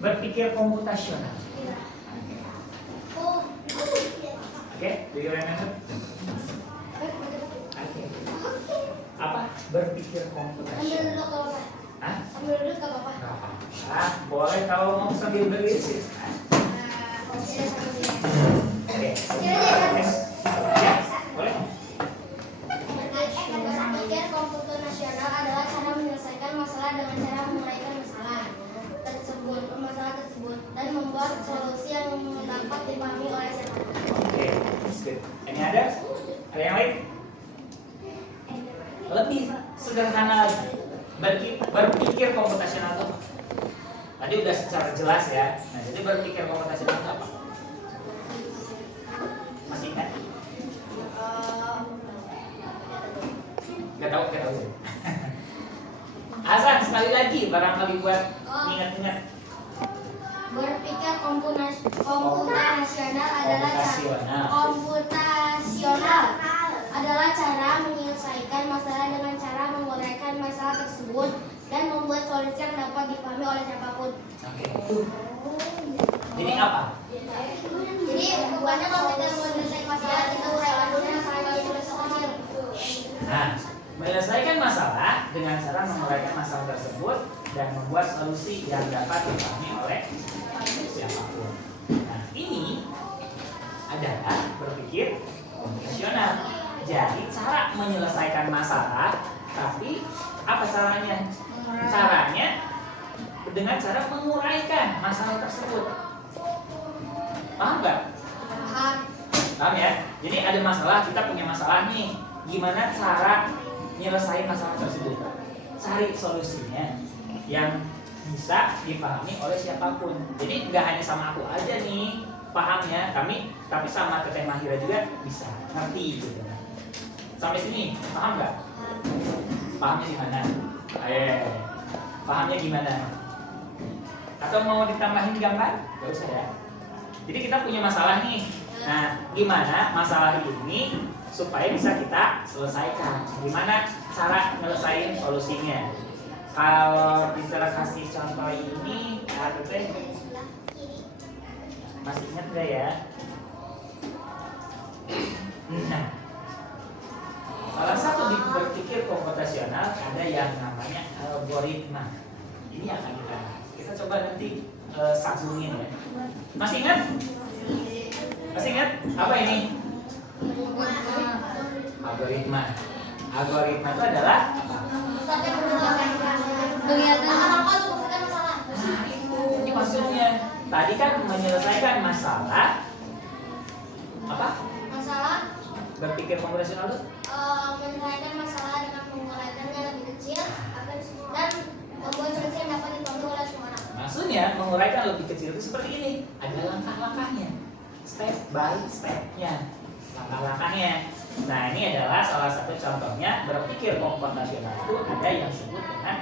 berpikir komputasional? Oke, do you remember? Oke. Apa berpikir komputasional? Hah? Ambil duduk gak apa-apa? Ah, boleh kalau mau sambil berisik. Oke. Ya, boleh. Berpikir komputasional adalah cara menyelesaikan masalah dengan cara menguraikan masalah tersebut dan membuat solusi yang dapat dipahami oleh siapapun. Oke, good. Ini ada? Ada yang lain? Lebih sederhana lagi. Berpikir komputasional itu apa? Tadi udah secara jelas ya. Nah, jadi berpikir komputasional itu apa? Masih ingat? Gak tahu. Hasan, sekali lagi barangkali buat ingat-ingat. Berpikir komputasional adalah cara menyelesaikan masalah dengan cara menguraikan masalah tersebut dan membuat solusi yang dapat dipahami oleh siapapun. Oke. Jadi apa? Jadi bukannya kalau kita menyelesaikan masalah kita uraikan dulu masalah yang sudah kecil. Nah, menyelesaikan masalah dengan cara menguraikan masalah tersebut dan membuat solusi yang dapat dipahami oleh siapapun. Nah, ini adalah berpikir komputasional. Jadi cara menyelesaikan masalah, tapi apa caranya? Caranya dengan cara menguraikan masalah tersebut. Paham nggak? Paham ya? Jadi ada masalah, kita punya masalah nih. Gimana cara nyelesain masalah tersebut? Cari solusinya yang bisa dipahami oleh siapapun. Jadi nggak hanya sama aku aja nih pahamnya, tapi sama Teteh Mahira juga bisa ngerti gitu. Sampai sini paham nggak? Pahamnya gimana? Pahamnya gimana? Atau mau ditambahin gambar? Gak usah ya. Jadi kita punya masalah nih. Nah, gimana masalah ini supaya bisa kita selesaikan? Gimana cara nyelesain solusinya? Kalau bisa kasih contoh ini, Teteh masih ingat gak ya? Nah, salah satu di berpikir komputasional ada yang namanya algoritma. Ini akan kita coba nanti sambungin ya. Masih ingat? Masih ingat? Apa ini? Algoritma. Algoritma itu adalah apa? Nah, itu maksudnya. Tadi kan menyelesaikan masalah apa? Masalah Berpikir komputasional itu menyelesaikan masalah dengan menguraikannya lebih kecil dan membuat solusi yang dapat dipahami oleh semua orang. maksudnya menguraikan lebih kecil itu seperti ini. Ada langkah-langkahnya, step by stepnya, langkah-langkahnya. Nah, ini adalah salah satu contohnya berpikir komputasional itu ada yang disebut dengan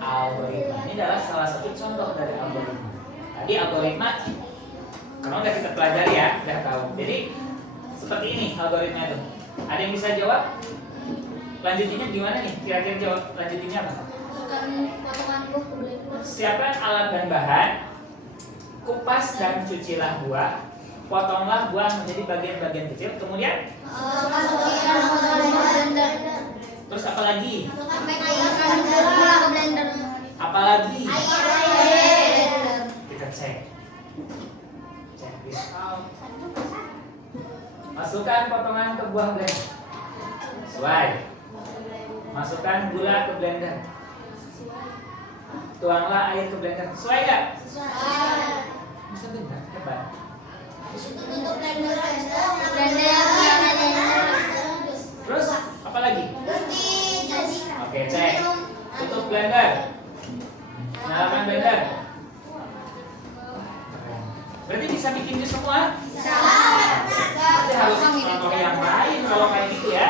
algoritma. Ini adalah salah satu contoh dari algoritma. Tadi algoritma, kalau udah kita pelajari ya, udah tahu. Jadi seperti ini algoritma itu. Ada yang bisa jawab? Lanjutinnya gimana nih? Kira-kira jawab lanjutinnya apa? Siapkan alat dan bahan, kupas dan cucilah buah, potonglah buah menjadi bagian-bagian kecil, kemudian terus apa lagi? Apa lagi? Kita cek this out. Masukkan potongan ke buah blender. Sesuai. Masukkan gula ke blender. Tuanglah air ke blender. Sesuai nggak? Bisa benar, hebat. Terus apa lagi? Oke, cek. Tutup blender. Nyalakan blender. Berarti bisa bikin jus semua? Berarti harus contoh yang lain kalau kayak gitu ya.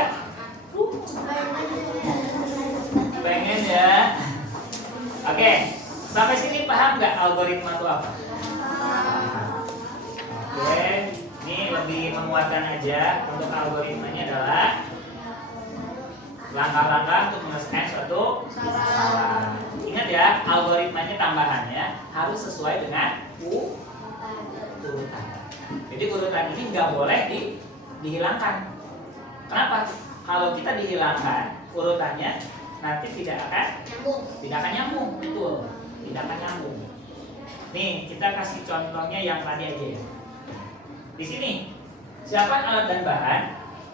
Pengen ya? Oke, sampai sini paham nggak algoritma itu apa? Oke, ini lebih menguatkan aja untuk algoritmanya adalah langkah-langkah untuk menyelesaikan suatu masalah. Ingat ya, algoritmanya tambahannya harus sesuai dengan urutan. Jadi urutan ini nggak boleh dihilangkan. Kenapa? Kalau kita dihilangkan urutannya, nanti tidak akan nyambung, betul, tidak akan nyambung. Nih, kita kasih contohnya yang tadi aja ya. Di sini, siapkan alat dan bahan,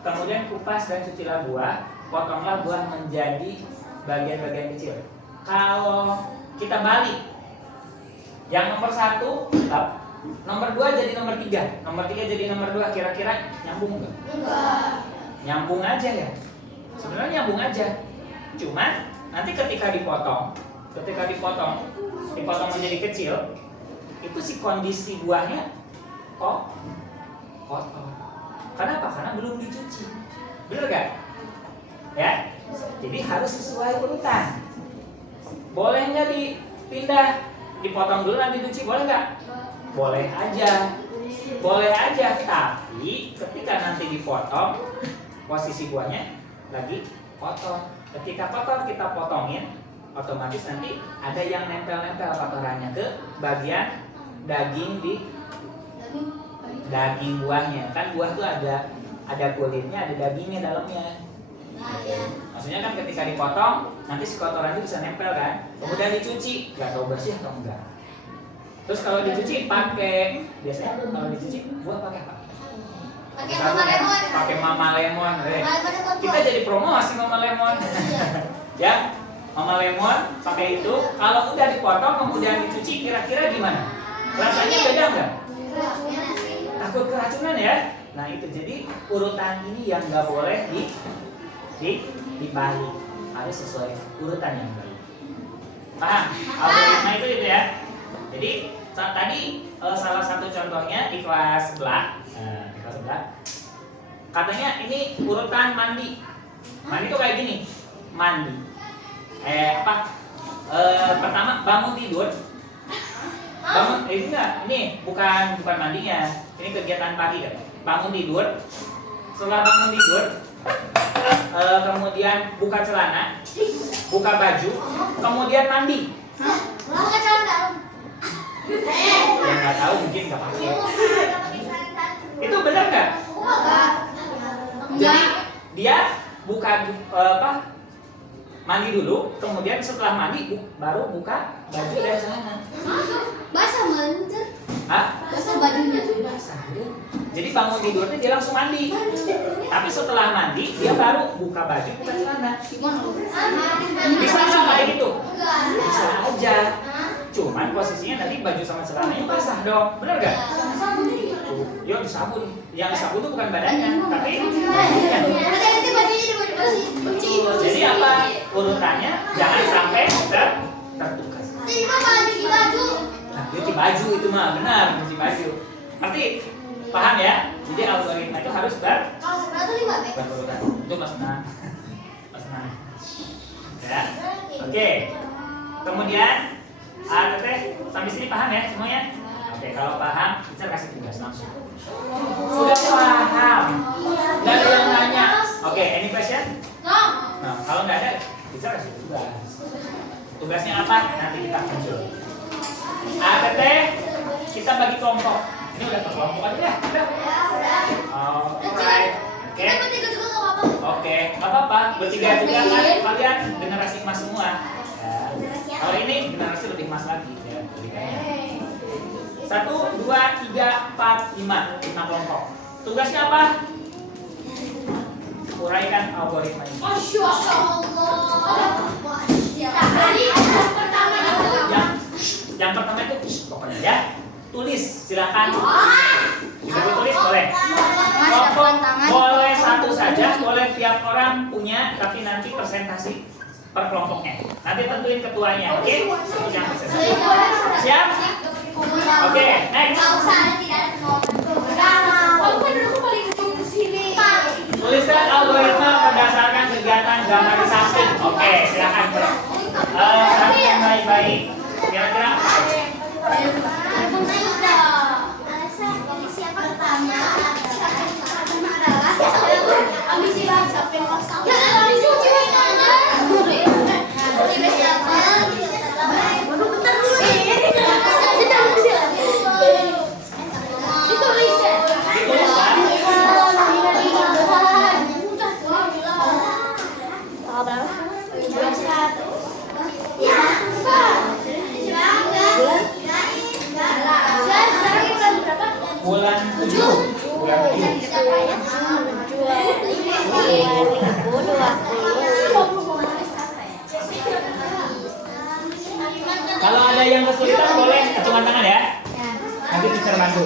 kemudian kupas dan cucilah buah, potonglah buah menjadi bagian-bagian kecil. Kalau kita balik, yang nomor 1 tetap, nomor 2 jadi nomor 3, nomor 3 jadi nomor 2, kira-kira nyambung nggak? Enggak. Nyambung aja ya. Sebenarnya nyambung aja. Cuman nanti ketika dipotong menjadi kecil, itu si kondisi buahnya kok kotor. Kenapa? Karena belum dicuci. Bener gak? Ya. Jadi harus sesuai urutan. Boleh nggak dipindah, dipotong dulu nanti dicuci? Boleh nggak? Boleh aja. Boleh aja. Tapi ketika nanti dipotong, posisi buahnya lagi kotor. Ketika kotor kita potongin, otomatis nanti ada yang nempel-nempel kotorannya ke bagian daging daging buahnya. Kan buah tuh ada kulitnya, ada dagingnya dalamnya. Maksudnya kan ketika dipotong, nanti si kotoran itu bisa nempel kan. Kemudian dicuci, nggak tahu bersih atau enggak. Terus kalau dicuci biasanya kalau dicuci buah pakai apa? Pakai Mama Lemon. Kita jadi promosi Mama Lemon. Ya, Mama Lemon pakai itu. Kalau udah dipotong kemudian dicuci, kira-kira gimana? Rasanya beda nggak? Takut keracunan ya. Nah itu, jadi urutan ini yang nggak boleh dibalik, harus sesuai urutan yang baik. Paham? Algoritma itu ya. Jadi tadi salah satu contohnya di kelas sebelah. Katanya ini urutan mandi. Mandi tuh kayak gini. Mandi. Pertama bangun tidur. Ini bukan mandinya. Ini kegiatan pagi kan. Bangun tidur. Setelah bangun tidur, kemudian buka celana, buka baju, kemudian mandi. Buka celana. Ya nggak tahu, mungkin nggak pakai. Itu benar nggak? Jadi dia mandi dulu, kemudian setelah mandi baru buka baju dan celana. Basah manjur. Hah? Basah bajunya. Basah. Jadi bangun tidurnya dia langsung mandi. Tapi setelah mandi dia baru buka baju, buka celana. Bisa nggak kayak gitu? Bisa aja. Cuman posisinya nanti baju sama celananya basah dong, bener gak? Yo disabun. Yang disabun itu bukan badannya, tapi bajunya. Jadi apa urutannya? Jangan sampai tertukar. Jadi apa cuci baju? Nah, cuci baju itu mah benar, cuci baju. Berarti paham ya? Jadi algoritma itu harus Kalau sebelah itu 5 deh. berurutan. Itu mas tenang. Ya. Oke. Kemudian Teteh sampai sini paham ya semuanya? Oke, kalau paham, kita kasih tugas langsung. Sudah paham? Nggak ada yang nanya. Oke, any question? No. Nah, kalau nggak ada, kita kasih tugas. Tugasnya apa? Nanti kita muncul. Teteh, kita bagi kelompok. Ini udah kelompok aja ya? Udah. Alright. Oke. Oke, nggak apa-apa. Bertiga juga kan kalian generasi emas semua. Kalau ini generasi lebih emas lagi ya, 1, 2, 3, 4, 5 kelompok. Tugasnya apa? Uraikan algoritma ini. Masya Allah. Yang pertama itu pokoknya ya. Tulis, silakan. Tulis boleh. Kelompok boleh satu saja, boleh tiap orang punya, tapi nanti presentasi per kelompoknya. Nanti tentuin ketuanya, oke? Untuk yang bisa. Siap? Oke, next. Tuliskan algoritma berdasarkan kegiatan gambarisasi. Oke, silakan. Satu yang baik-baik. Kira-kira Ambisi bahasa Kalau ada yang kesulitan boleh acungan tangan ya. Nanti bisa bantu.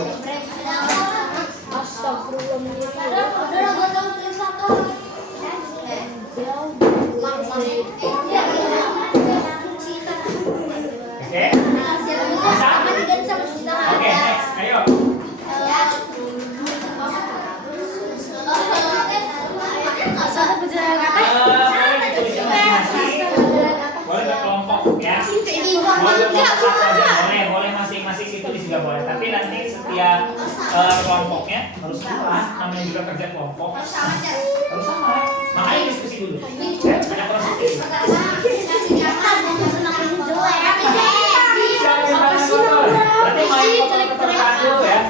Oke. Bisa? Oke, next. Ayo. Boleh dituliskan masing-masing. Boleh berkelompok ya. Boleh berkelompok saja boleh masing-masing ditulis juga boleh. Tapi nanti setiap kelompoknya harus sama. Namanya juga kerja kelompok. Harus sama. Makanya diskusi dulu. Ya, ada proses diskusi. Berarti main kotor-kotoran dulu ya.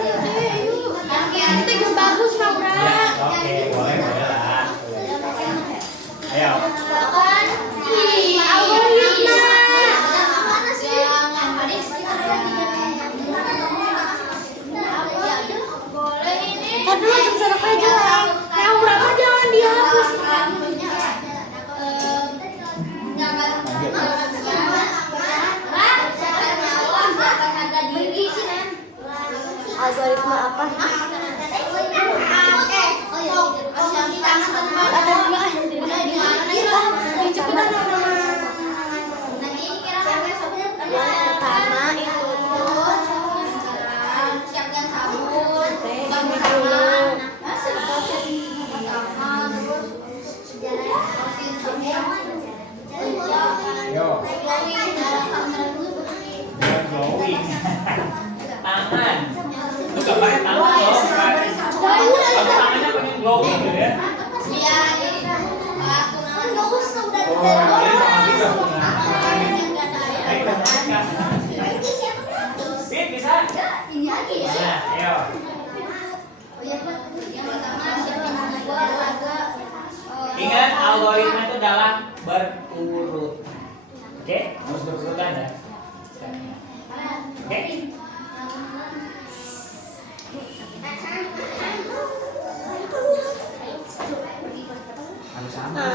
Oke, boleh lah. Ayo. Algoritma apa? Glowing. Tangan. Itu gambarnya tangan loh. Kalau tangannya pengen glowing gitu ya. Sip, bisa? Nah, ayo. Ingat algoritma itu dalam berurut. Oke, harus berurutan ya. Oke. Harus sama.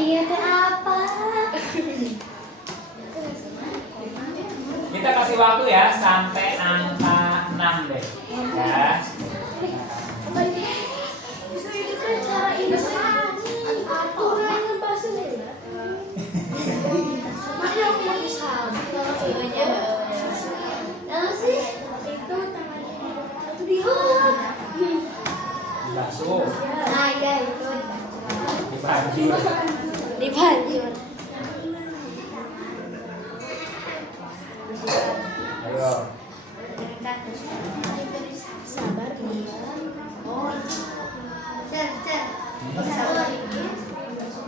Iya apa? Kita kasih waktu ya sampai angka 6 deh. Ya. Dibasuh. Dibanjur. Ayo. Sabar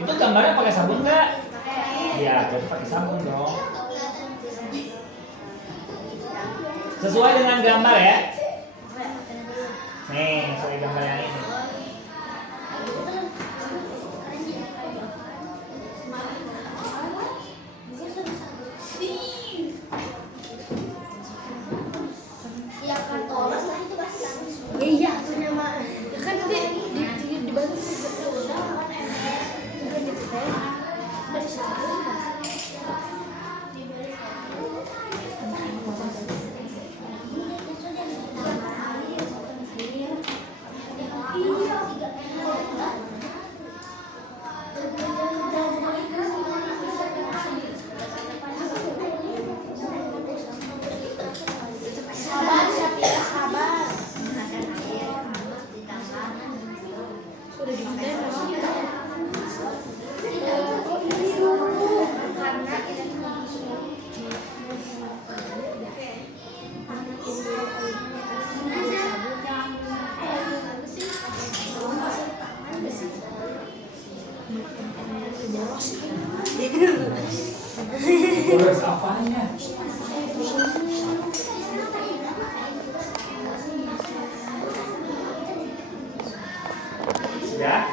Itu gambarnya pakai sabun nggak? Iya, jadi pakai sabun dong. Sesuai dengan gambar ya. Nih, sesuai gambar yang ini. Iya, tuh nama. Kan nanti dibantu Boros apanya? Ya.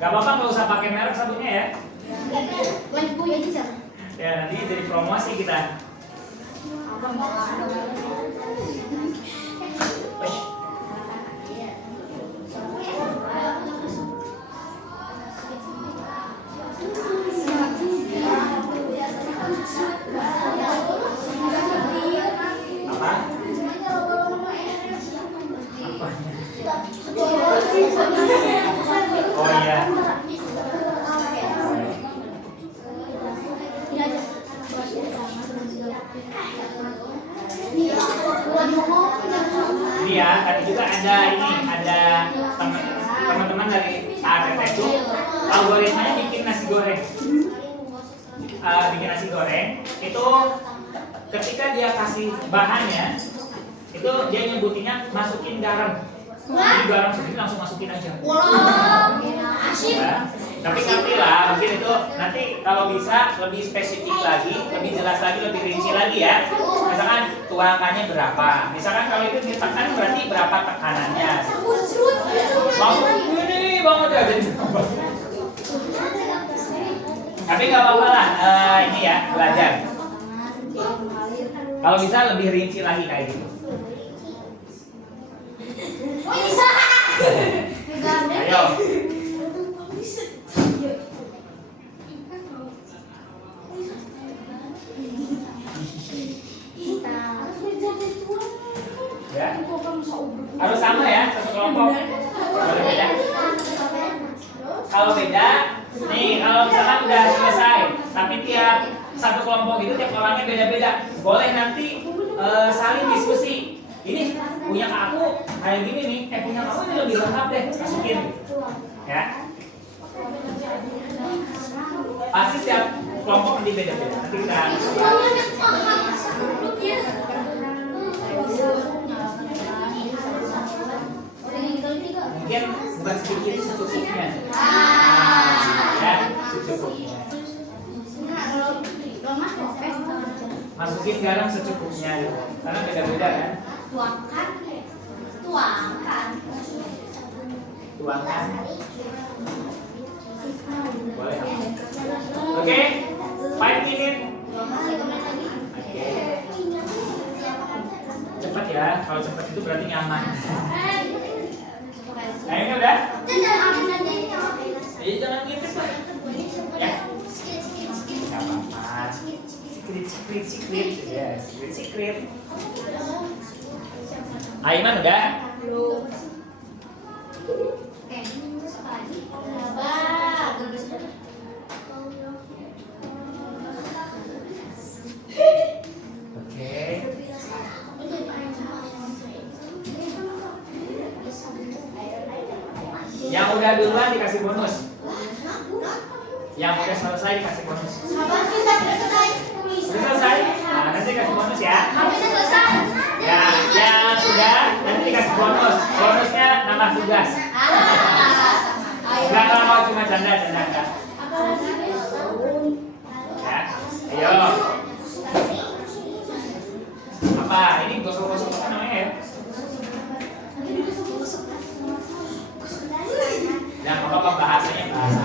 Gak apa-apa, nggak usah pakai merek sabunnya ya. Lifebuoy aja cara. Ya nanti jadi promosi kita. Apa? Oh iya. Ini ya, tadi juga ada teman-teman dari ATT itu algoritmanya bikin nasi goreng. Bikin nasi goreng itu ketika dia kasih bahannya itu dia nyebutinnya masukin garam. Jadi garam sedikit langsung masukin aja. Ya. Tapi ngerti lah, mungkin itu nanti kalau bisa lebih spesifik lagi, lebih jelas lagi, lebih rinci lagi ya. Misalkan tuangkannya berapa. Misalkan kalau itu ditekan berarti berapa tekanannya. Langsung ini banget ya jadi. Tapi nggak apa-apa lah, ini ya belajar. Kalau bisa lebih rinci lagi kayak gitu. Ayo. Ya. Harus sama ya, satu kelompok. Boleh beda. Kalau beda, nih kalau misalkan udah selesai, tapi tiap satu kelompok itu tiap orangnya beda-beda. Boleh nanti saling diskusi. Ini punya aku kayak gini nih, punya kamu ini lebih lengkap deh, masukin. Ya. Pasti setiap kelompok nanti beda-beda. Nanti kita mungkin bukan sedikit secukupnya. Ya, secukupnya. Masukin garam secukupnya, karena beda-beda kan. Tuangkan. Boleh. Oke, 5 menit. Oke. Cepat ya, kalau cepat itu berarti nyaman. Nah ini udah? Jangan gitu Pak. Ya. Gak apa-apa. Secret. Ya, secret. Aiman udah? Belum. Oke. Yang udah duluan dikasih bonus. Yang udah selesai dikasih bonus. Sudah selesai? Nah, nanti kasih bonus ya. Ya, yang sudah nanti dikasih bonus. Bonusnya nambah tugas. Enggak mau cuma canda. Ya, ayo. Apa? Ini gosok-gosok apa namanya ya? Jangan apa-apa bahasanya bahasa.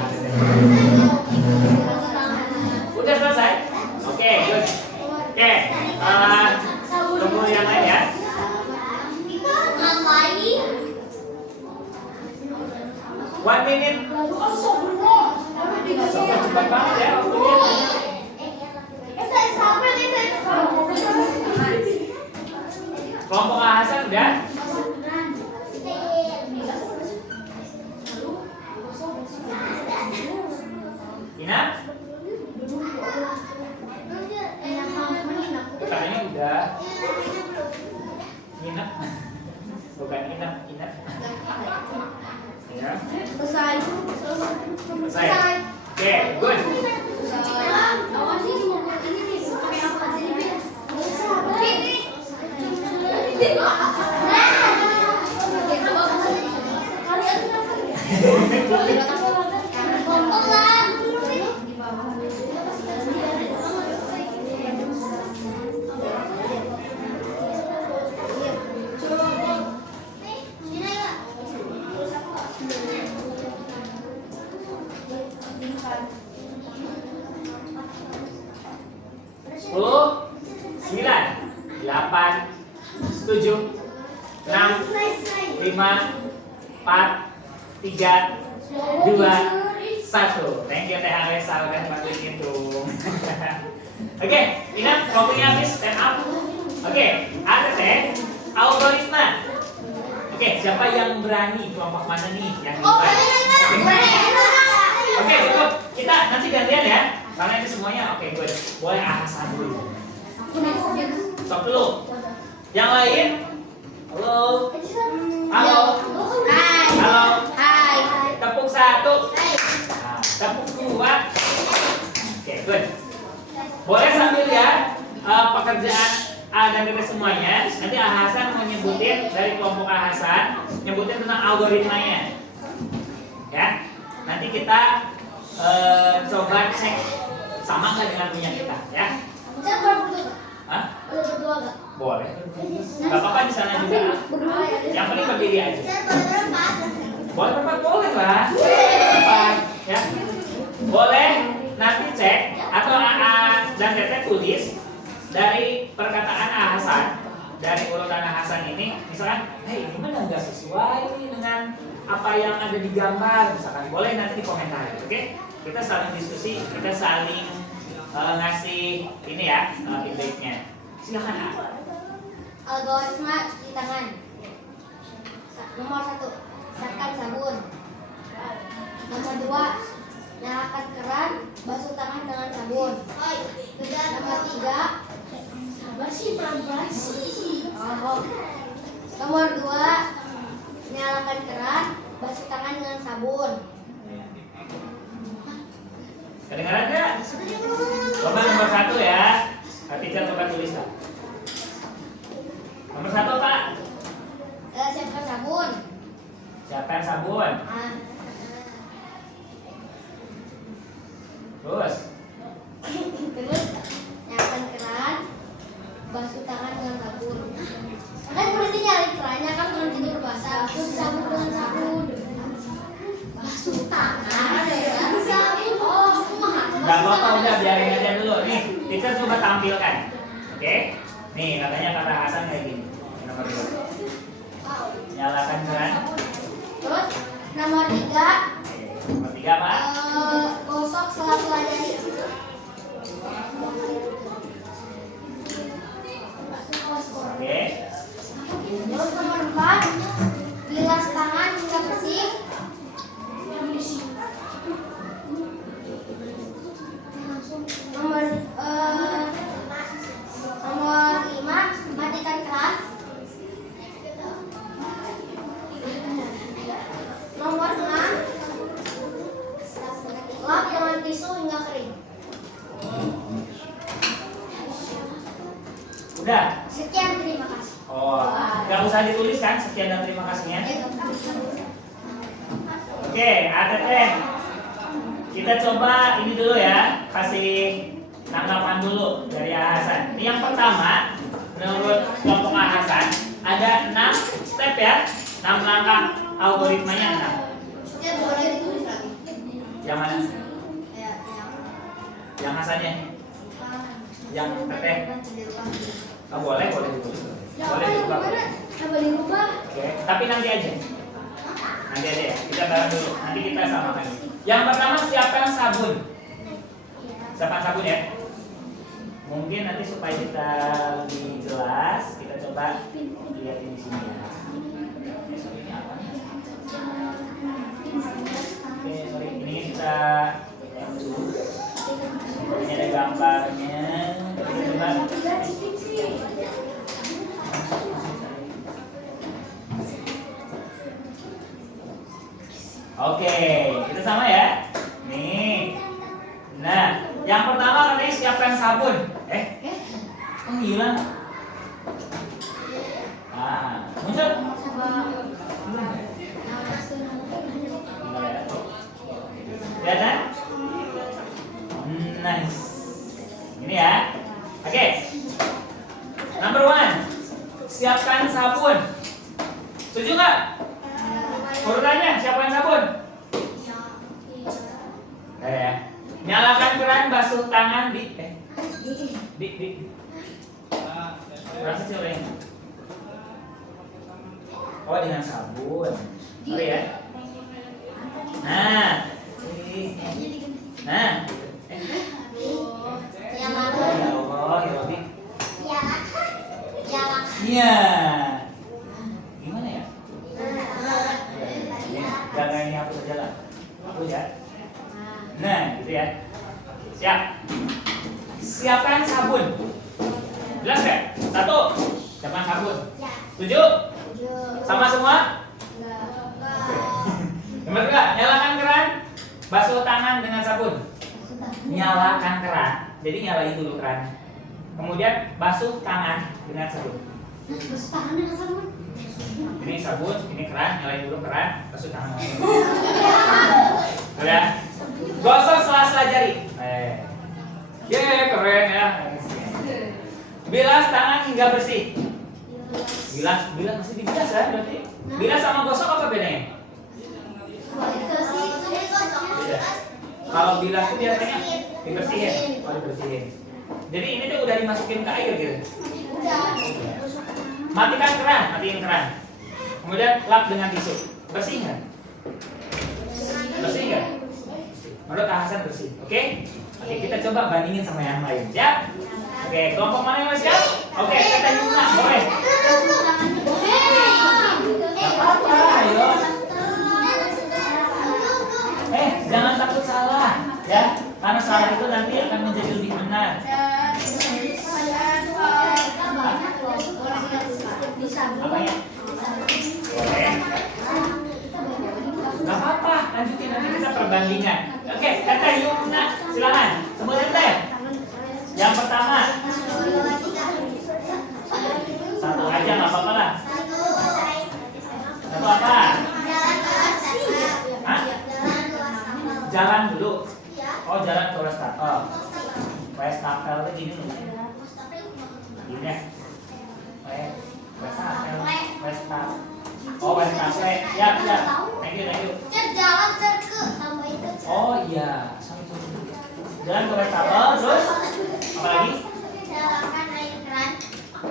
Udah selesai? Oke, good. Oke, tunggu yang lain ya. One minute. Cepat banget ya waktunya. Kelompok Hasan udah? Ina? Katanya udah. Inap? Bukan inap. Ya. Selesai. Oke, good. 8, 7, 6, 5, 4, 3, 2, 1. Thank you Teh Alesa udah bantuin hitung. Oke, ingat waktunya habis, stand up. Oke, ada Teh algoritma. Oke, siapa yang berani? Kelompok mana nih yang Oke, cukup. Kita nanti gantian ya. Karena ini semuanya oke, good. Boleh Ahsan dulu. Stop dulu. Yang lain? Halo. Halo. Hai. Halo. Hai. Tepuk 1. Nah, tepuk 2. Oke, good. Boleh sambil ya pekerjaan A dan B semuanya. Nanti Ahsan mau nyebutin dari kelompok Ahsan, nyebutin tentang algoritmanya. Ya. Nanti kita coba cek sama nggak dengan punya kita, ya? Saya berdua. Hah? Boleh berdua nggak? Boleh. Gak apa-apa di sana juga. Yang penting berdiri aja. Saya boleh berempat. Boleh berempat, boleh lah. Berempat, ya. Boleh nanti cek atau AA dan Teteh tulis dari perkataan Ahsan, dari urutan Ahsan ini, misalkan, hey ini mana nggak sesuai nih dengan apa yang ada di gambar, misalkan boleh nanti dikomentari, oke? Kita saling diskusi, kita saling ngasih ini ya feedbacknya. Silakan A. Algoritma cuci tangan. Nomor 1, siapkan sabun. Nomor 2, nyalakan keran, basuh tangan dengan sabun. Nomor 3, sabar sih, pelan-pelan sih. Nomor 2, nyalakan keran, basuh tangan dengan sabun. Kedengaran nggak? Coba nomor 1 ya. Teacher coba tulis lah. Nomor 1 Pak. Siapkan sabun. Siapkan sabun. Terus. Terus nyalakan keran, basuh tangan dengan sabun. Kan berarti nyalain kerannya kan belum tidur basah. Terus sabun dengan sabun. Basuh tangan dengan sabun. Oh, Gak apa-apa, udah biarin aja dulu. Nih, teacher coba tampilkan. Oke? Nih, katanya kata Hasan kayak gini. Nomor 2. Nyalakan keran. Terus nomor 3, Nomor 3 Pak. gosok sela-sela jari. Oke. Terus nomor 4, bilas tangan hingga bersih. Nomor 5, matikan keran. Nomor 6, lap dengan tisu hingga kering. Udah. Sekian, terima kasih. Oh, nggak usah ditulis kan sekian dan terima kasihnya. Oke, ATT. Kita coba ini dulu ya, kasih tanggapan dulu dari Hasan. Ini yang pertama, menurut kelompok Hasan ada 6 step ya, 6 langkah algoritmanya 6. Ya, boleh ditulis lagi. Yang mana? Ya, Yang Hasannya? Yang Teteh? Oh, boleh ditulis. Boleh diubah. Coba dirubah. Oke, tapi nanti aja. Nanti aja ya, kita bareng dulu. Nanti kita samakan. Yang pertama siapkan sabun. Siapkan sabun ya. Mungkin nanti supaya kita lebih jelas, kita coba lihat di sini ya. Ini apa nih? Oke, sorry, ini kita lihat dulu. Ini ada gambarnya. Kita coba. Oke, kita sama ya. Nih. Nah, yang pertama katanya siapkan sabun. Oh hilang. Ah, muncul. Lihat kan? Nice. Ini ya. Oke. Number 1. Siapkan sabun. Setuju nggak? Urutannya siapkan sabun. Ya. Nyalakan keran, basuh tangan di Kurang kecil ya. Oh, dengan sabun. Sorry ya. Nah. Nah. Yang mana? Ya Allah, ya Robi. Jalak. Iya. Gimana ya? Jangan ini aku jalan. Aku ya. Nah, gitu ya. Siap. Siapkan sabun. Jelas nggak? Satu. Siapkan sabun. Setuju? Sama semua? Nomor 2, nyalakan keran. Basuh tangan dengan sabun. Nyalakan keran. Jadi nyalain dulu keran. Kemudian basuh tangan dengan sabun. Basuh tangan dengan sabun. Ini sabun, ini keran, nyalain dulu keran, basuh tangan. Udah. Gosok sela-sela jari. Keren ya. Bilas tangan hingga bersih. Bilas masih dibilas ya berarti. Bilas sama gosok apa bedanya? Beda. Kalau bilas itu biasanya dibersihin. Oh, dibersihin. Jadi ini tuh udah dimasukin ke air gitu. Matiin keran. Kemudian lap dengan tisu. Bersih nggak? Bersih nggak? Menurut Kak Hasan bersih. Oke, kita coba bandingin sama yang lain. Siap? Oke, kelompok mana yang siap? Oke, kata Yuna, boleh. Apa? Ayo. Jangan takut salah, ya. Karena salah itu nanti akan menjadi lebih benar. Apa ya? Boleh. Gak apa-apa, lanjutin nanti kita perbandingan. Oke, kata Yuna, silakan. Sebutin deh. Yang pertama. Satu aja nggak apa-apa lah. Satu apa? Hah? Jalan dulu. Oh, jalan ke wastafel. Wastafel itu gini loh. Gini ya. Wastafel. Oh, wastafel. Ya. Thank you. Jalan ke tambahin ke. Oh iya. Jalan ke wastafel, terus apa lagi? Nyalakan air keran.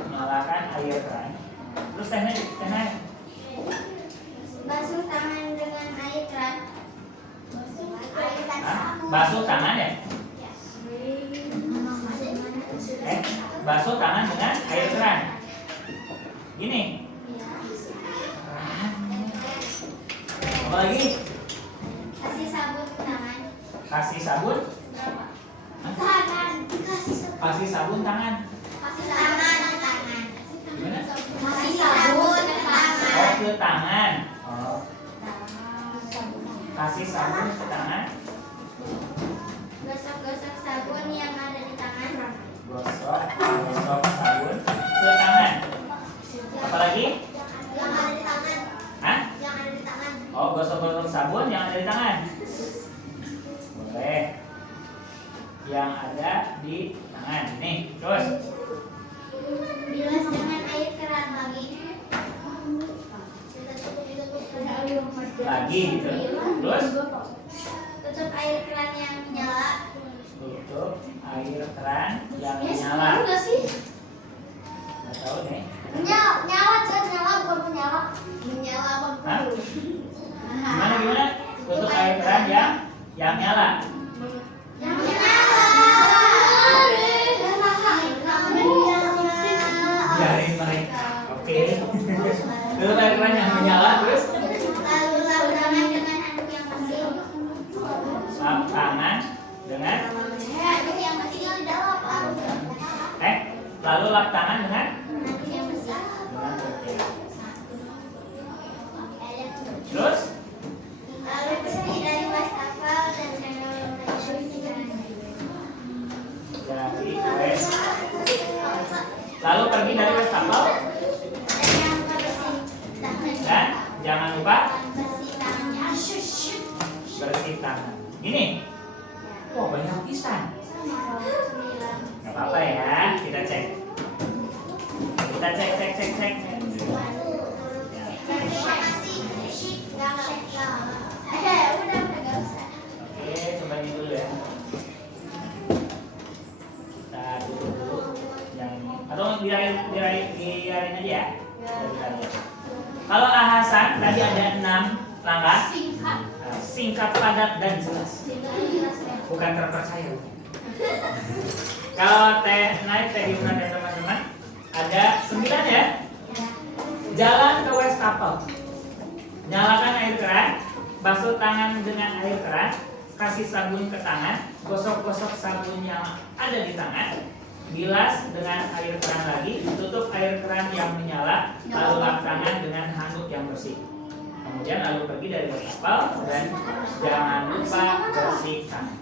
Nyalakan air keran. Terus tehnya. Basuh tangan dengan air keran. Basuh tangan ya? Basuh tangan dengan air keran. Gini. Apa lagi? Kasih sabun tangan. Kasih sabun. Tangan. Kasih sabun tangan. Kasih tangan. Gimana? Kasih sabun tangan. Oh, ke tangan. Oh. Kasih sabun ke tangan. Gosok-gosok sabun yang ada di tangan. Gosok sabun ke tangan. Apa lagi? Yang ada di tangan. Hah? Yang ada di tangan. Oh, gosok sabun yang ada di tangan. Boleh. Yang ada di tangan. Nih, terus. Bilas dengan air keran lagi. Lagi gitu. Terus Tutup air keran yang menyala. tutup air keran yang menyala. Enggak sih? Nggak tahu nih. Nyala bukan menyala. Menyala apa? Hah? Gimana? Tutup air keran yang nyala. Yang menyala. Biarin mereka. Oke. Tutup air keran yang menyala, terus Lalu lap tangan dengan handuk yang bersih. lap tangan dengan Handuk yang bersih yang di dalam. lalu lap tangan dengan Handuk yang bersih. terus Lalu pergi dari wastafel dan lalu pergi dari wastafel dan jangan lupa bersih tangan. Ini, wah banyak pisan. Gak apa-apa ya, kita cek. Kita cek. Oke, coba ini dulu ya. Kita dulu yang ini. Atau biarin aja ya. Kalau Ahasan tadi ada 6 langkah. Singkat, padat dan jelas. Bukan terpercaya. Kalau Teh Yuna dan teman-teman ada 9 ya. Jalan ke wastafel. Nyalakan air keran, basuh tangan dengan air keran, kasih sabun ke tangan, gosok-gosok sabun yang ada di tangan, bilas dengan air keran lagi, tutup air keran yang menyala, lalu lap tangan dengan handuk yang bersih. Kemudian lalu pergi dari wastafel dan jangan lupa bersih tangan.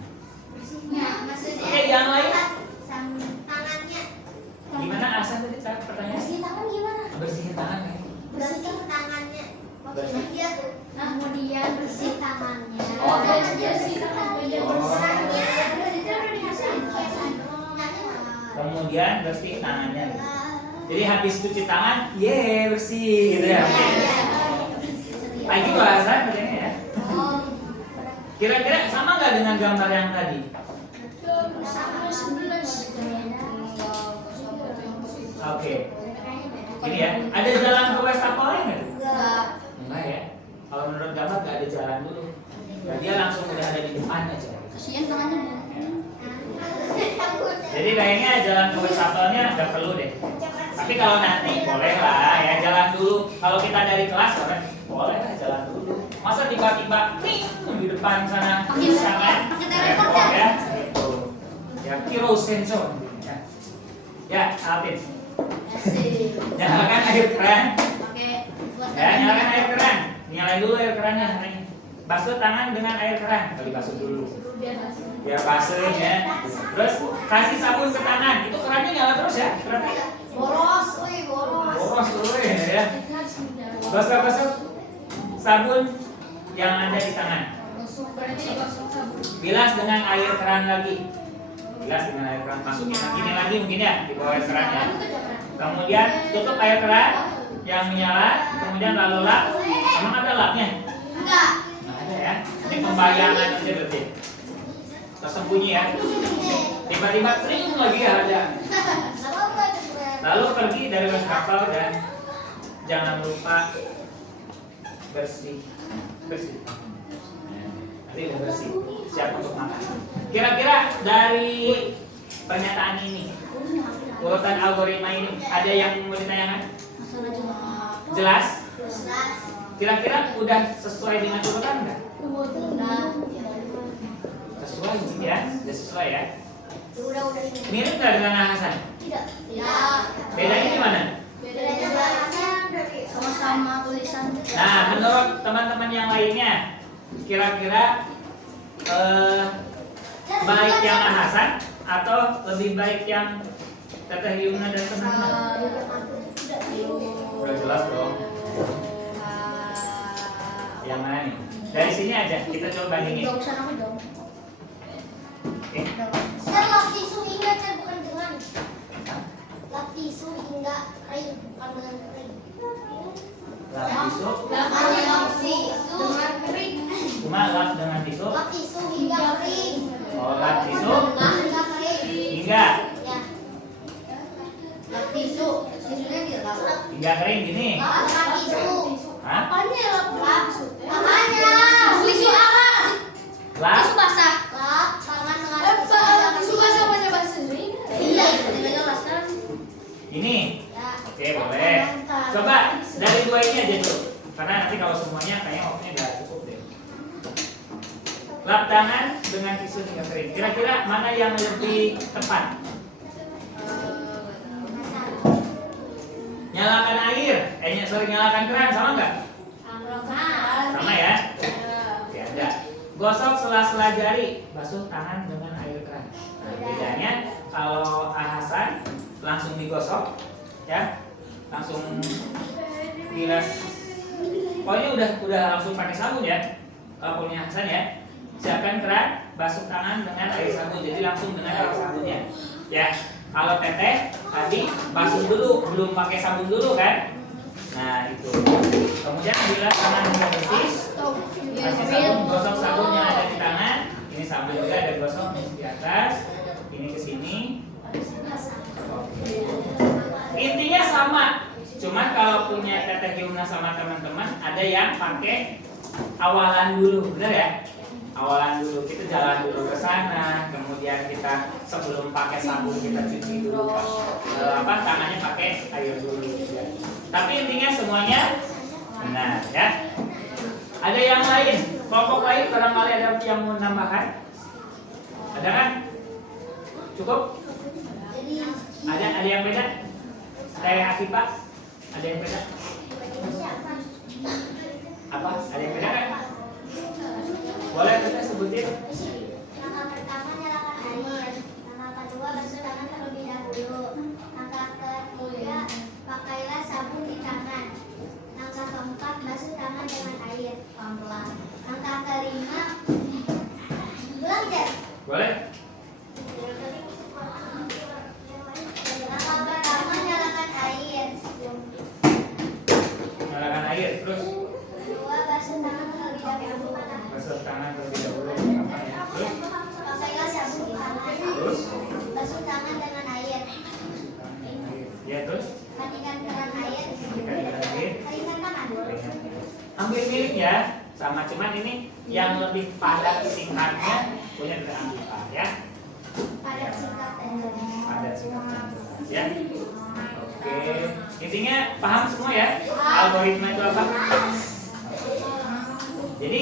Oke, yang lain? Tangannya. Gimana Asan tadi pertanyaan? Bersih tangan gimana? Bersihin tangan kan? Bersih tangannya. Bersih. Kemudian bersih tangannya. Oh, bersih tangannya. Kemudian bersih tangannya. Jadi habis cuci tangan, bersih gitu ya. Lagi bahasan katanya ya. Kira-kira sama nggak dengan gambar yang tadi? Oke. Ini ya, ada jalan ke wastafelnya nggak? Enggak ya. Kalau menurut gambar nggak ada jalan dulu. Dan dia langsung udah ada di depan aja. Kasihan tangannya. Jadi kayaknya jalan ke wastafelnya nggak perlu deh. Tapi kalau nanti boleh lah ya jalan dulu. Kalau kita dari kelas boleh lah jalan dulu. Masa tiba-tiba di depan sana bisa kan? Repot ya. Gitu. Ya kiro sensor. Ya, Alvin. Nyalakan air keran. Ya, nyalakan air keran. Nyalain dulu air kerannya. Basuh tangan dengan air keran. Kali basuh dulu. Biar basuh ya. Terus kasih sabun ke tangan. Itu kerannya nyala terus ya? Berarti? Boros. Boros dulu ya. Gosok-gosok sabun yang ada di tangan. Bilas dengan air keran lagi. Bilas dengan air keran. Masukin gini lagi mungkin ya di bawah air keran ya. Kemudian tutup air keran yang menyala. Kemudian lalu lap. Emang ada lapnya? Enggak. Nggak ada ya. Ini pembayangan aja berarti. Tersembunyi ya. Tiba-tiba tring lagi ya ada. Lalu pergi dari wastafel dan jangan lupa bersih. Nanti udah bersih, siap untuk makan. Kira-kira dari pernyataan ini, urutan algoritma ini, ada yang mau ditanyakan? Jelas? Kira-kira udah sesuai dengan urutan nggak? Sesuai ya, udah sesuai ya. Mirip nggak dengan Hasan? Tidak. Bedanya di mana? Sama-sama tulisan. Nah, menurut teman-teman yang lainnya, kira-kira baik yang Hasan atau lebih baik yang Teteh Yuna dan teman-teman? Udah jelas dong. Yang mana nih? Dari sini aja kita coba bandingin. Oke. Saya lap tisu hingga bukan dengan lap tisu hingga kering, bukan dengan kering. Lap tisu. Lap tisu dengan kering. Cuma lap dengan tisu. Lap tisu hingga kering. Oh, lap tisu Hingga kering. hingga Ya. Lap tisu, tisunya dilap. hingga kering gini. Lap tisu. Hah? Apanya lap tisu? Apanya? Tisu apa? Lap. Tisu basah. Lap tangan dengan tisu basah apanya bahasa Indonesia? Iya, tidak jelas kan? Ini. Ya. Oke, boleh. Coba dari dua ini aja dulu. Karena nanti kalau semuanya kayaknya waktunya nggak cukup deh. Lap tangan dengan tisu hingga kering. Kira-kira mana yang lebih tepat? Nyalakan air. Nyalakan keran sama nggak? Sama ya. Oke, ada. Gosok sela-sela jari. Basuh tangan dengan air keran. Nah, bedanya kalau Hasan langsung digosok, ya, langsung bilas. Pokoknya udah langsung pakai sabun ya. Kalau punya Hasan ya, siapkan keran, basuh tangan dengan air sabun. Jadi langsung dengan air sabunnya. Ya, kalau Teteh tadi basuh dulu, belum pakai sabun dulu kan? Nah itu. Kemudian bilas tangan sudah bersih, kasih sabun, gosok sabun yang ada di tangan. Ini sabun juga ada gosok di atas. Ini ke sini. Oke. Cuman kalau punya Teteh Yumna sama teman-teman ada yang pakai awalan dulu, benar ya? Awalan dulu, kita jalan dulu ke sana, kemudian kita sebelum pakai sabun kita cuci dulu tangannya pakai air dulu. Ya. Tapi intinya semuanya benar ya. Ada yang lain, kelompok lain barangkali ada yang mau nambahkan? Ada kan? Cukup? Ada yang beda? Kayak Asipa? Ada yang beda? Apa? Ada yang beda kan? Boleh kita sebutin? Langkah pertama nyalakan air. Langkah kedua basuh tangan terlebih dahulu. Langkah ketiga pakailah sabun di tangan. Langkah keempat basuh tangan dengan air pelan-pelan. Langkah kelima ulang ya? Boleh? Langkah pertama nyalakan air. Nyalakan air, terus Kedua basuh tangan terlebih dahulu. basuh tangan terlebih dahulu. Apa ya? Terus? Pakailah sabun di tangan. Terus? Basuh tangan dengan air. Ya terus? Matikan keran air. Matikan keran air. Keringkan tangan. Hampir mirip ya, sama cuman ini yang lebih padat singkatnya punya Teteh Amipa ya. Pada singkat dan Padat singkatnya ya. Oke, intinya paham semua ya algoritma itu apa? Jadi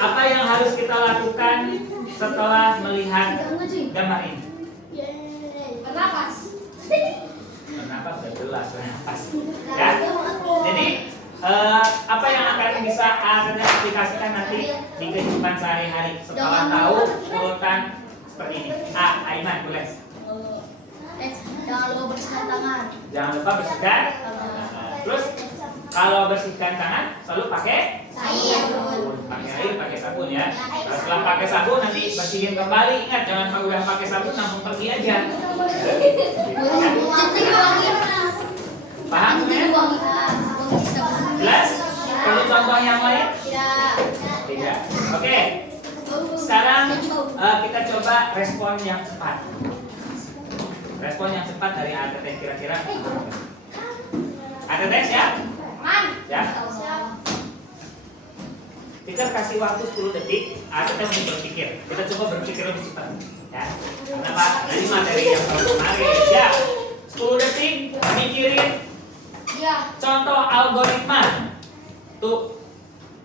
apa yang harus kita lakukan setelah melihat gambar ini? bernapas. Kenapa sudah jelas bernapas ya? Jadi apa yang akan bisa Anda aplikasikan nanti di kehidupan sehari-hari setelah tahu urutan seperti ini? Aiman boleh. Jangan lupa bersihkan tangan. Jangan lupa bersihkan. Terus kalau bersihkan tangan selalu pakai Air. pakai air, pakai sabun ya. Nah, setelah pakai sabun nanti bersihin kembali. Ingat jangan udah pakai sabun langsung pergi aja. Paham semuanya? Jelas? Perlu contoh yang lain? Tidak. Oke. Sekarang kita coba respon yang cepat. Respon yang cepat dari ATT kira-kira. ATT ya? Ya. Kita kasih waktu 10 detik, ATT untuk berpikir. Kita coba berpikir lebih cepat. Ya. Kenapa? Dari materi yang kemarin. Ya. 10 detik mikirin contoh algoritma. Tuh.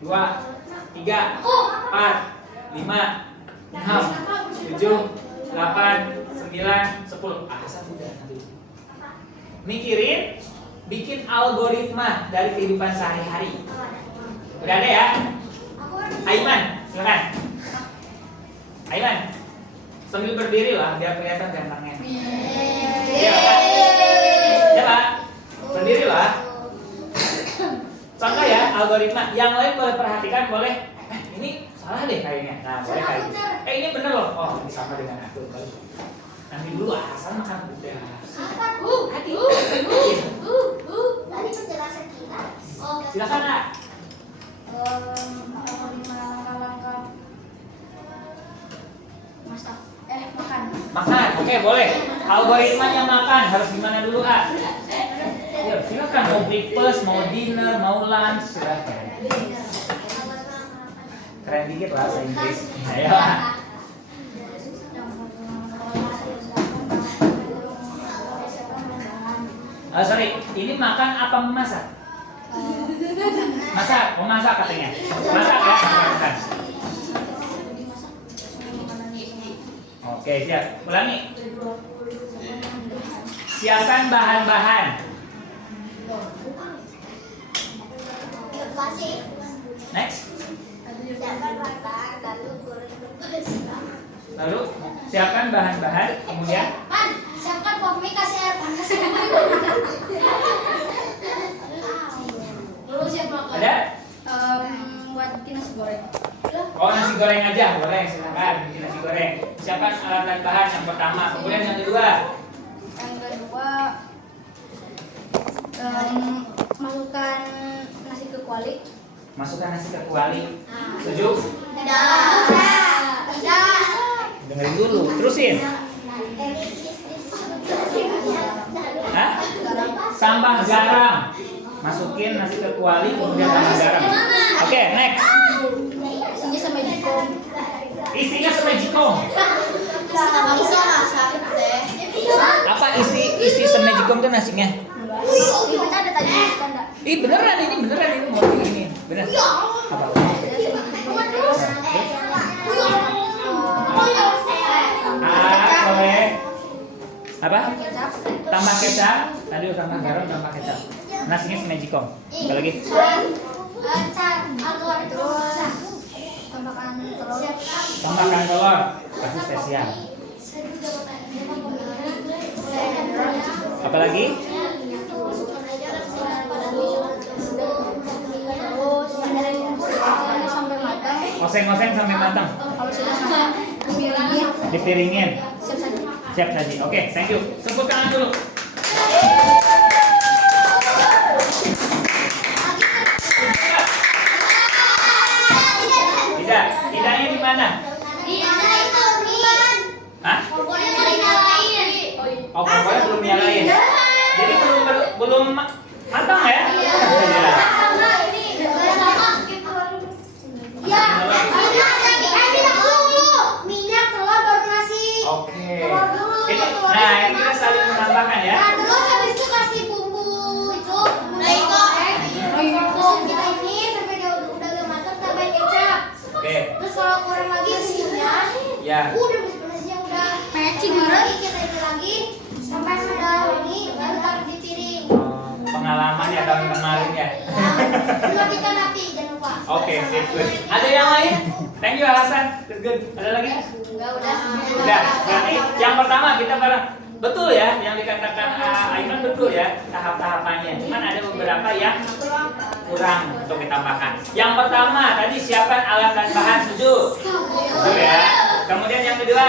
2, 3, 4, 5, 6, 7, 8, 9, 10. Asal udah nanti. Mikirin bikin algoritma dari kehidupan sehari-hari. Udah ada ya? Aiman, silakan. Aiman, sambil berdiri lah biar kelihatan gantengnya. Iya, Pak. Ya, Pak. Berdiri lah. Contoh ya, algoritma. Yang lain boleh perhatikan, boleh. Ini salah deh kayaknya. Nah, boleh kayak gitu. Ini bener loh. Oh, ini sama dengan aku. Nanti dulu asal makan udah. Tadi penjelasan kita. Silakan, Nak. Masak. Makan. Makan, oke boleh. Algoritmanya makan harus gimana dulu, A? Ya, silakan mau breakfast, mau dinner, mau lunch, silakan. Keren dikit bahasa Inggris. Ayo. Sorry, ini makan apa memasak? Masak, memasak katanya. Masak ya, makan. Oke, siap. Ulangi. Siapkan bahan-bahan. Next. Lalu siapkan bahan-bahan, kemudian Siapkan pommi kasih air panas. Lalu siap makan. ada? Buat bikin nasi goreng. Oh, nasi goreng aja, boleh silakan bikin nasi goreng. Siapkan alat dan bahan yang pertama, kemudian yang kedua. Yang kedua masukkan nasi ke kuali. Masukkan nasi ke kuali. Setuju? Tidak. Dengerin dulu, terusin. Hah? tambah garam. Masukin nasi ke kuali, kemudian tambah garam. Oke, next. Isinya sama jikong. Isinya semejikong. Bisa masak deh. Apa isi semejikong itu nasinya? Ini bercanda tadi bercanda. Ih beneran ini mau ini bener. Apa? Boleh. Apa? Tambah kecap. Tadi udah tambah garam, tambah kecap. Nasinya semejikong. Apa lagi? Tambahkan telur. Kasih spesial. Apa lagi? Oseng-oseng sampai matang. Dipiringin. Siap saji. Oke, thank you. Tepuk tangan dulu. Tidaknya di mana? Hah? Oh, kompornya belum nyalain. Jadi belum matang ya? Minyak, telur, baru nasi. Oke. Telur dulu. Nah, ini kita saling menambahkan ya. Nah, terus habis itu kasih bumbu itu. Terus kita ini sampai dia udah agak matang, tambahin kecap. Oke. Terus kalau kurang lagi isinya, Ya. udah nasinya udah matching banget. Kita ini lagi sampai sudah wangi, baru taruh di piring. Pengalaman ya tahun kemarin ya. Matikan api, jangan lupa. Oke, sip, good. Ada yang lain? Thank you Hasan. Good. Ada lagi? Enggak, udah. Udah. Berarti yang pertama kita bareng betul ya, yang dikatakan Aiman betul ya tahap-tahapannya. Cuman ada beberapa yang kurang untuk ditambahkan. Yang pertama tadi siapkan alat dan bahan, setuju? Setuju ya. Kemudian yang kedua,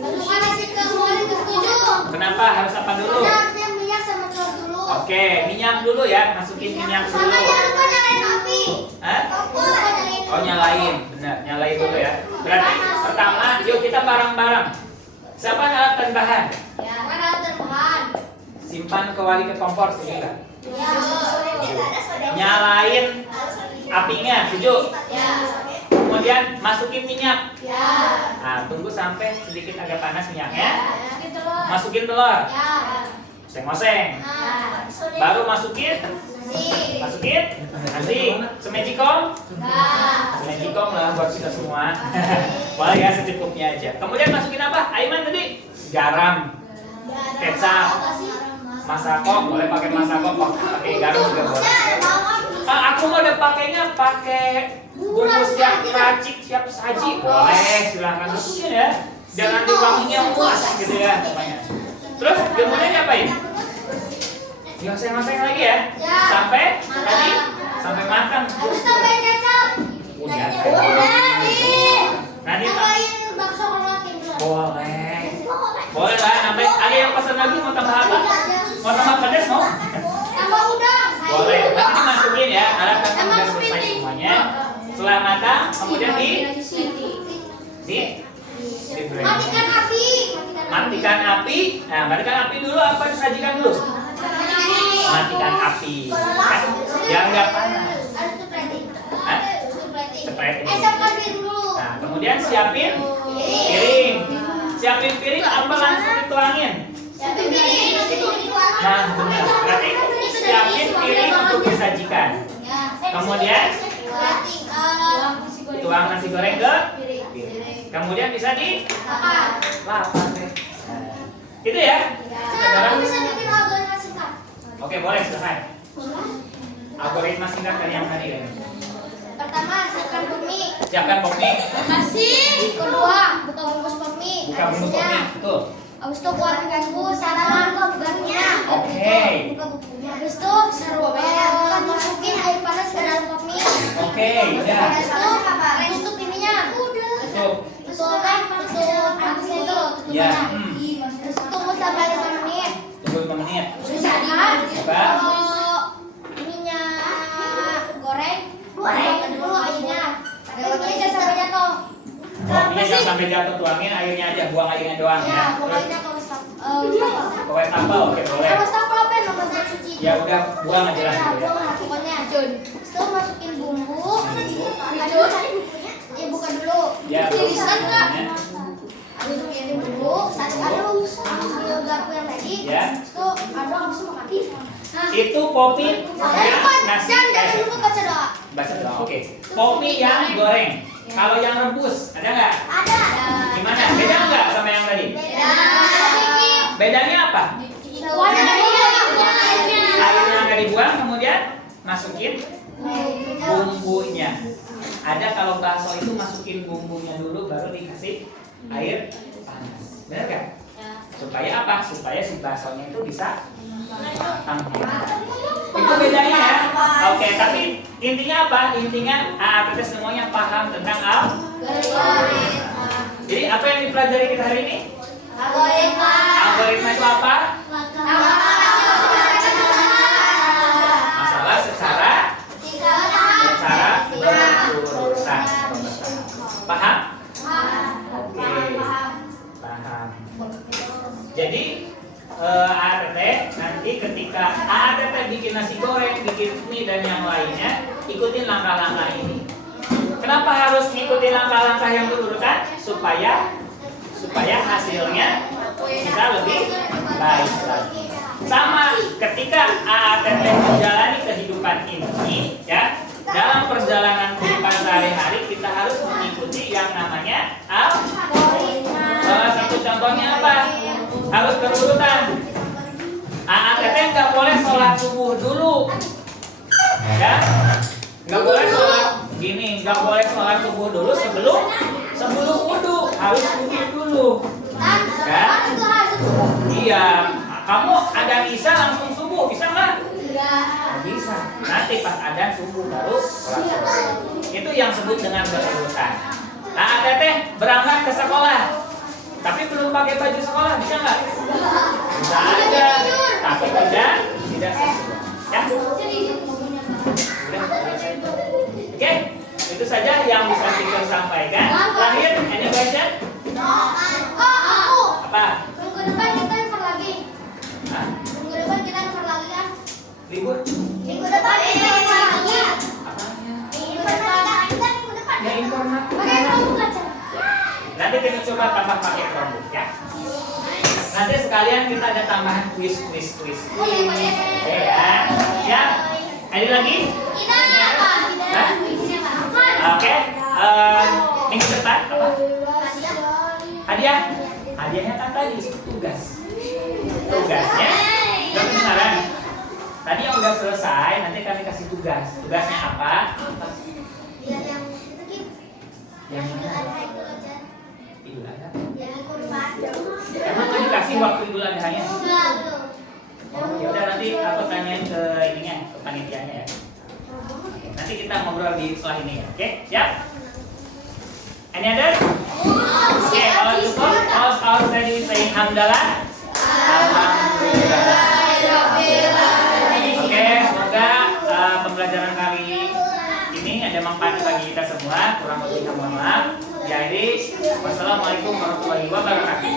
Masukkan nasi ke kuali, setuju. kenapa harus apa dulu? Harusnya minyak sama telur dulu. Oke, minyak dulu ya, masukin minyak Sama dulu. jangan lupa nyalain api. Hah? Jangan lupa nyalain. Oh nyalain, benar, nyalain dulu ya. Berarti pertama, yuk kita bareng-bareng. Siapa alat dan bahan? Ya, mana alat bahan? Simpan ke wali ke kompor, setuju nggak? Ya. Nyalain apinya, setuju? Ya. Kemudian masukin minyak. Ya. Nah, tunggu sampai sedikit agak panas minyaknya. Masukin telur. Masukin telur. Ya. Oseng-oseng. Nah. Baru masukin nasi. Semejikong. Nah. Semejikong lah buat kita semua. Boleh ya secukupnya aja. Kemudian masukin apa? Aiman tadi? Garam. Kecap. Masako, boleh pakai masako, pakai garam juga boleh. Aku mah udah pakainya pakai bumbu siap racik, siap saji. Boleh, silahkan masukin ya. Jangan diwanginya puas gitu ya. Terus kemudian diapain? Dioseng-oseng lagi ya. Sampai tadi sampai matang. Harus tambahin kecap. Udah. Nanti Tambahin bakso kolakin dulu. boleh. Boleh lah, nambahin. Ada yang pesan lagi mau tambah apa? Mau tambah pedas mau? Tambah udang. Boleh. Nanti dimasukin ya. Alat dan udah selesai semuanya. Setelah matang, kemudian di Matikan api. matikan api. Nah, matikan api dulu apa disajikan dulu? Matikan api. Yang nggak panas. Harus spreading. Hah? Spreading. Spreading dulu. Nah, kemudian siapin piring. Siapin piring apa langsung dituangin? Siapin piring. Nah, benar. Berarti siapin piring untuk disajikan. Kemudian tuang nasi goreng ke piring. Kemudian bisa di lapar deh. Nah, itu ya. Cara bisa bikin algoritma singkat. Oke, boleh selesai. Algoritma singkat dari yang tadi ya. Pertama, siapkan bakmi. Siapkan bakmi. Kedua, buka bungkus bakmi. Buka bungkus bakmi. Betul. Habis itu keluarin bumbu sama bakminya. Oke. Buka bumbunya. Habis itu masukin air panas ke dalam bakmi. Oke, udah. Habis itu tutup ininya. Tutup. Tutup kan? Tutup panasnya itu. Ya. Tutupnya. Terus tunggu sampai 5 menit. Tunggu 5 menit. Misalnya Apa? kalau minyak goreng dulu airnya. Airnya jangan sampai jatuh. Oh, ini jangan sampai jatuh, tuangin airnya aja, buang airnya doang ya. Ya, Terus pokoknya kalau ke wastafel, oke boleh. wastafel apa yang nomor Ya udah buang aja lah gitu ya. Pokoknya setelah masukin bumbu, buka dulu. Ya, Tirisan nggak? bumbunya. Masukin bumbu, ambil garpu yang tadi. Ya. Itu aduk habis itu makan. Nah, Itu kopi yang nasi. jangan lupa baca doa. Baca doa. Oke. Kopi yang goreng. Kalau yang rebus ada nggak? Ada. Gimana? Beda nggak sama yang tadi? Beda. Bedanya apa? Warna airnya. Airnya nggak dibuang, kemudian masukin bumbunya. Ada kalau bakso itu masukin bumbunya dulu, baru dikasih air panas. Benar kan? Supaya apa? Supaya si baksonya itu bisa matang. Itu bedanya ya. Oke, tapi intinya apa? Intinya AAPT semuanya paham tentang Jadi apa yang dipelajari kita hari ini? Algoritma itu apa? Masalah secara berurutan. Paham? Oke. Paham. Jadi AAPT nanti ketika AAPT bikin nasi goreng, bikin mie dan yang lainnya, ikutin langkah-langkah ini. Kenapa harus ngikutin langkah-langkah yang berurutan? Supaya hasilnya bisa lebih baik lagi. Sama ketika AAPT menjalani kehidupan ini, ya, dalam perjalanan kehidupan sehari-hari kita harus mengikuti yang namanya salah satu contohnya apa? Harus berurutan. AAPT nggak boleh sholat subuh dulu, ya, nggak boleh sholat gini, nggak boleh sholat subuh dulu sebelum wudu, harus wudu dulu, kan? Iya, kamu ada isya langsung subuh, bisa nggak? Nggak bisa. Nanti pas adzan subuh baru sholat subuh. Itu yang sebut dengan berurutan. AAPT berangkat ke sekolah, tapi belum pakai baju sekolah, bisa nggak? Bisa aja, tapi tidak sesuai. Ya? Udah, selesai. Oke, itu saja yang bisa kita sampaikan. Terakhir, any question? Apa? Minggu depan kita ntar lagi. Hah? Minggu depan kita ntar lagi kan? Libur? Minggu depan kita ntar lagi. Apanya? Minggu depan kita minggu depan. Ya informat. Pakai kamu kaca. Nanti kita coba tambah pakai Chromebook ya. Nanti sekalian kita ada tambahan quiz. Oh iya, boleh. Oke ya. Siap? Ada lagi? Kita apa? Hah? Oke. Minggu depan apa? Hadiah. Hadiahnya kan tadi tugas. Tugasnya udah kedengaran. Tadi yang udah selesai, nanti kami kasih tugas. Tugasnya apa? Yang itu gitu. Yang Idul mana? Adha itu aja. Idul Adha. Yang kurban. Emang tadi kasih waktu Idul Adha-nya? Enggak, belum. Oh, ya udah nanti aku tanyain ke ininya, ke panitianya ya. Nanti kita ngobrol di setelah ini ya. Oke, siap? Any other? Oke, kalau cukup, all ready saying hamdalah. Alhamdulillah. Oke, semoga pembelajaran kali ini ada manfaat bagi kita semua. Kurang lebihnya mohon maaf. Jadi, wassalamualaikum warahmatullahi wabarakatuh.